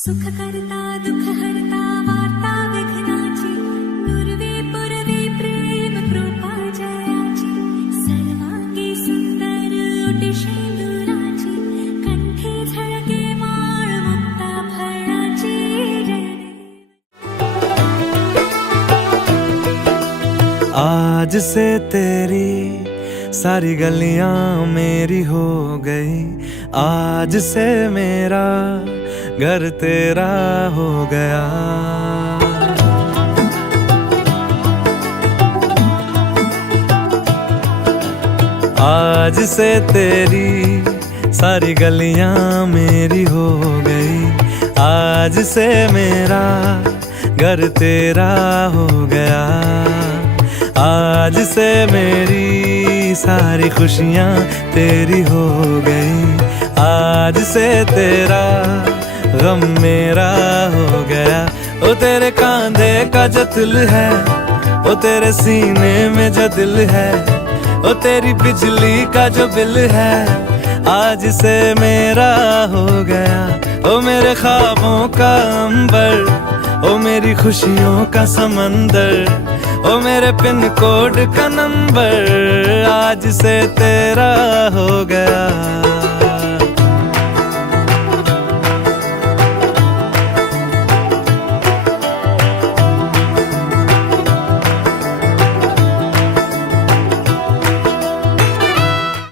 सुख करता दुख हरता वार्ता विघ्नाची पूर्वी पूर्वी प्रेम कृपा जयाची सर्वांगी सुंदर ओटी शेंदुराची कंठी झळके माळ मुक्ता फळाची जय आज से तेरी सारी गलियां मेरी हो गई, आज से मेरा घर तेरा हो गया। आज से तेरी सारी गलियां मेरी हो गई, आज से मेरा घर तेरा हो गया। आज से मेरी सारी खुशियां तेरी हो गई, आज से तेरा गम मेरा हो गया। ओ तेरे कांधे का जो दिल है, ओ तेरे सीने में जो दिल है, ओ तेरी बिजली का जो बिल है, आज से मेरा हो गया। ओ मेरे ख्वाबों का अंबर, ओ मेरी खुशियों का समंदर, ओ मेरे पिन कोड का नंबर, आज से तेरा हो गया।